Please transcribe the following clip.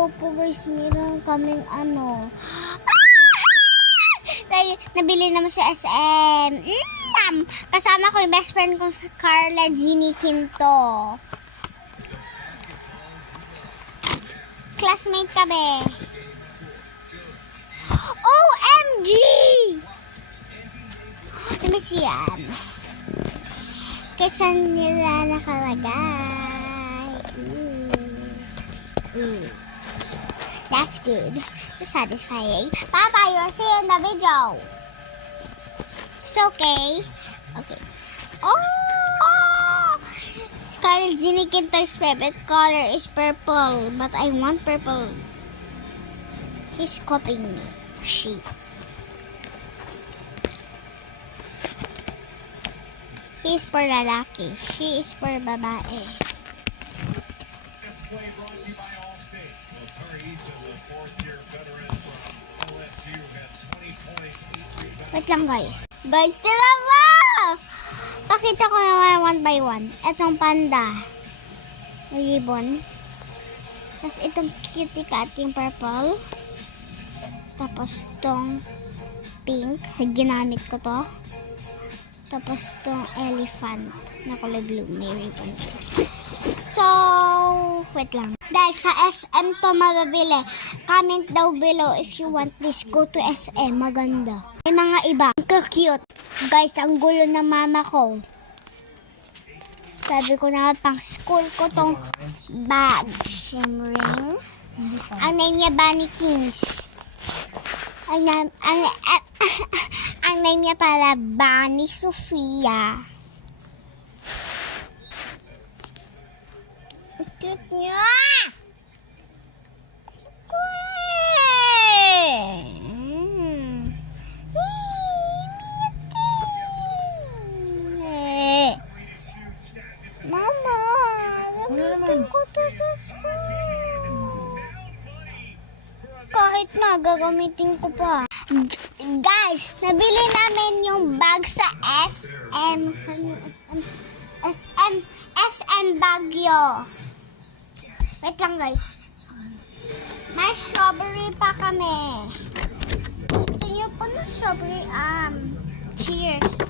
Opo guys, meron kaming ano. Nabili naman sa SM. Kasama ko yung best friend kong sa Carla Jeannie Quinto. Classmate kami. OMG! Let me see yan. Kahit saan nila nakalagay. That's good. It's satisfying. Bye-bye. You'll see you in the video. It's okay. Okay. Oh! Scarlet Ginny Quinto's favorite color is purple. But I want purple. He's copying me. She. He's for lalaki. She is for babae. Wait lang guys. Guys, tira ba? Pakita ko naman one by one. Etong panda. Yung ribbon. Tapos itong cutie cat, yung purple. Tapos itong pink. Ginamit ko to. Tapos itong elephant na kulay blue. May ribbon. So, wait lang. Guys, sa SM to mababili. Comment daw below if you want this. Go to SM. Maganda. May mga iba. Ang cute. Guys, ang gulo ng mama ko. Sabi ko na pang school ko tong bag. Shimmering. Ang name niya Bunny Kings. Ang name niya pala Bunny Sofia. Cute niya! Mama, gamitin ko to sa school. Kahit na, gagamitin ko pa. Guys, nabili namin yung bag sa SM. SM Baguio. Wait lang guys. May strawberry pa kami. Gusto niyo pa ng strawberry? Cheers.